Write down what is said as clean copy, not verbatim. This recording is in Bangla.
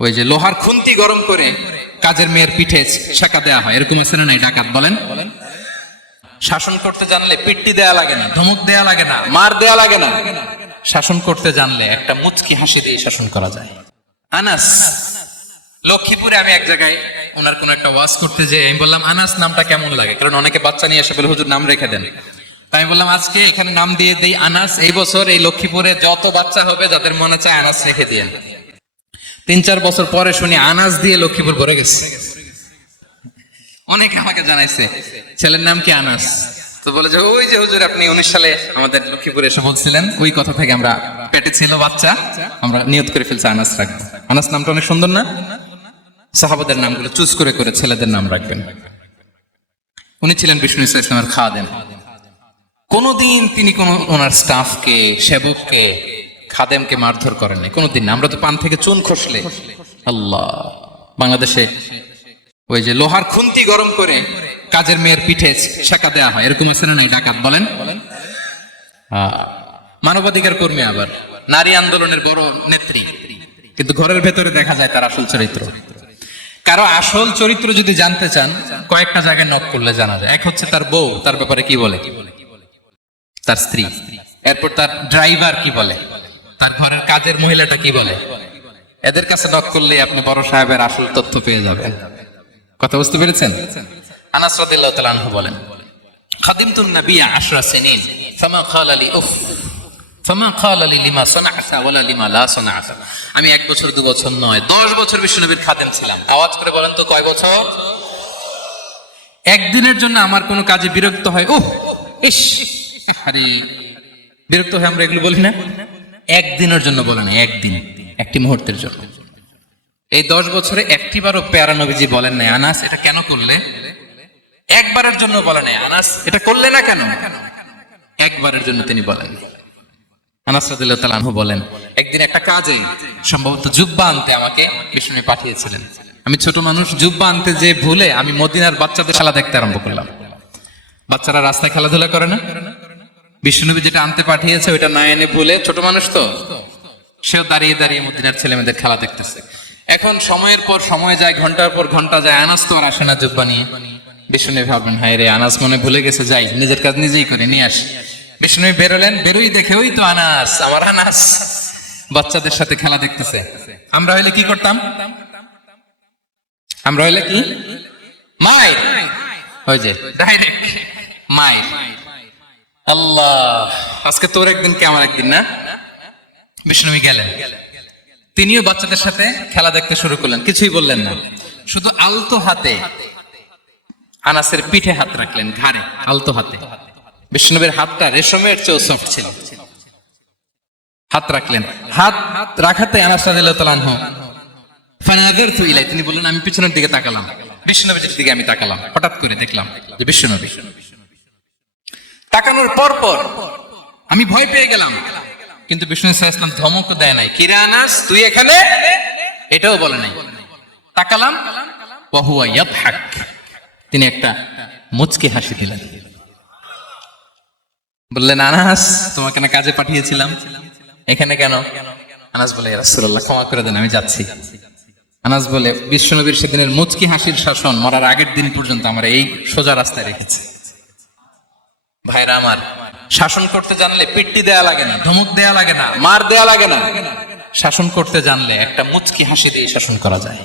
ওই যে লোহার খুন্তি গরম করে কাজের মেয়ের পিঠে ছেঁকা দেয়া হয়, এরকম আছে না নাই? ডাকাত বলেন। শাসন করতে জানলে পিট্টি দেয়া লাগে না, ধমক দেয়া লাগে না, মার দেয়া লাগে না। শাসন করতে জানলে একটা মুচকি হাসি দিয়ে শাসন করা যায়। আনাস, লক্ষ্মীপুরে আমি এক জায়গায় ওনার কোন একটা ওয়াজ করতে যে আমি বললাম আনাস নামটা কেমন লাগে, কারণ অনেকে বাচ্চা নিয়ে এসে বলে হুজুর নাম রেখে দেন। তাই আমি বললাম আজকে এখানে নাম দিয়ে দেই আনাস। এই বছর এই লক্ষ্মীপুরে যত বাচ্চা হবে যাদের মনে চায় আনাস রেখে দিয়েন। 3-4 বছর পরে শুনি আনাস দিয়ে লক্ষ্মীপুর ভরে গেছে। অনেকে আমাকে জানাইছে ছেলের নাম কি আনাস, তো বলে যে ওই যে হুজুর আপনি 19 সালে আমাদের লক্ষ্মীপুরে এসে বলছিলেন, ওই কথা থেকে আমরা পেটে ছিল বাচ্চা, আমরা নিয়ত করে ফেলছি আনাস রাখবো। আনাস নামটা অনেক সুন্দর না? সাহাবাদের নামগুলো চুজ করে করে ছেলেদের নাম রাখবেন। উনি ছিলেন বিষ্ণু ইসলামের খাদেম। কোনদিন তিনি কোন ওনার স্টাফকে, সেবককে, খাদেমকে মারধর করেন নাই কোনদিন। আমরা তো পান থেকে চুন খসলে আল্লাহ, বাংলাদেশে ওই যে লোহার খুন্তি গরম করে কাজের মেয়ের পিঠে ছেঁকা দেয়া হয়, এরকম আছে না নাই? ডাকাত বলেন। মানবাধিকার কর্মী, আবার নারী আন্দোলনের বড় নেত্রী, কিন্তু ঘরের ভেতরে দেখা যায় তার আসল চরিত্র। কারো আসল চরিত্র যদি জানতে চান কয়েকটা জায়গায় নক করলে জানা যায়। এক হচ্ছে তার বউ, তার ব্যাপারে কি বলে, তার স্ত্রী। এরপর তার ড্রাইভার কি বলে, তার ঘরের কাজের মহিলাটা কি বলে। এদের কাছে নক করলে আপনি বড় সাহেবের আসল তথ্য পেয়ে যাবেন। কথা বুঝতে পেরেছেন? আনাস রাদিয়াল্লাহু তাআলা আনহু বলেন, খাদিমতুন নবিয়্যা 10 সিনিন ফামা ক্বালা লি উফ ফামা ক্বালা লি লিমা সানা'তা ওয়ালা লিমা লা সানা'তা। আমি 1 বছর 2 বছর নয়, 10 বছর বিশ্বনবীর খাদেম ছিলাম। আওয়াজ করে বলেন তো কয় বছর? একদিনের জন্য আমার কোনো কাজে বিরক্ত হয়, ওহ ইস, আরে বিরক্ত হয়, আমরা এগুলো বলি না? একদিনের জন্য বলে না, একদিন, একটি মুহূর্তের জন্য। এই 10 বছরে একটিবারও প্যারা নবীজি বলেন নাই আনাস এটা কেন করলে। একবারের জন্য বলে নাই আনাস এটা করলে না কেন। একবারের জন্য তিনি বলেন। আনাস রাদিয়াল্লাহু তাআলা আনহু বলেন, একদিন একটা কাজে সম্ভবত জুব্বা আনতে আমাকে বিষ্ণু পাঠিয়েছিলেন। আমি ছোট মানুষ, জুব্বা আনতে যে ভুলে আমি মদিনার বাচ্চাদের খেলা দেখতে আরম্ভ করলাম। বাচ্চারা রাস্তায় খেলাধুলা করে না? বিষ্ণুনবী যেটা আনতে পাঠিয়েছে ওইটা না এনে ভুলে, ছোট মানুষ তো, সেও দাঁড়িয়ে দাঁড়িয়ে মদিনার ছেলে মেয়েদের খেলা দেখতেছে। এখন সময়ের পর সময় যায়, ঘন্টার পর ঘন্টা যায়, আনাস তো আর আসে না জুব্বা নিয়ে। বিষ্ণুনবী ভাবলেন হায় রে, আনাস মনে ভুলে গেছে, যাই নিজের কাজ নিজেই করে নিয়ে আসি। বিষ্ণুনবী বেরোলেন, বেরোই দেখে ওই তো আনাস, আমার আনাস বাচ্চাদের সাথে খেলা দেখতেছে। আমরা হইলে কি করতাম? আমরা হইলে কি মায়ের, ওই যে ডাইরেক্ট মায়ের। আল্লাহ, আজকে তোর একদিন কে আমার একদিন না। বিষ্ণুনবী গেলেন, তিনিও বাচ্চাদের সাথে খেলা দেখতে শুরু করলেন, কিছুই বললেন না, শুধু আলতো হাতে আনাসের পিঠে হাত রাখলেন, ঘাড়ে আলতো হাতে। বিষ্ণুনবীর হাতটা রেশমের চেয়েও সফট ছিল। হাত রাখলেন, হাত রাখাতে আনাস রাদিয়াল্লাহু তাআলা আনহু ফানাযারতু ইলাই, তিনি বললেন আমি পিছনের দিকে তাকালাম, বিষ্ণুনবীর দিকে আমি তাকালাম। হঠাৎ করে দেখলাম যে বিষ্ণুনবী। তাকানোর পর পর আমি ভয় পেয়ে গেলাম, কিন্তু বিষ্ণু সাল্লাল্লাহু আলাইহি ওয়াসাল্লাম ধমক দেয় নাই, কিরে আনাস তুই এখানে, এটাও বলে নাই। তাকালাম, ওয়া হুয়া ইয়াদহাক, তিনি একটা মুচকি হাসি দিলেন। বললেন আনাস তোমাকে না কাজে পাঠিয়েছিলাম, এখানে কেন? আনাস বলে ইয়া রাসূলুল্লাহ ক্ষমা করে দেন, আমি যাচ্ছি। আনাস বলে বিশ্বনবীর সেদিনের মুচকি হাসির শাসন মরার আগের দিন পর্যন্ত আমার এই সোজা রাস্তায় রেখেছে। ভাইরা আমার, শাসন করতে জানলে পিট্টি দেয়া লাগে না, ধমক দেয়া লাগে না, মার দেয়া লাগে না। শাসন করতে জানলে একটা মুচকি হাসি দিয়ে শাসন করা যায়।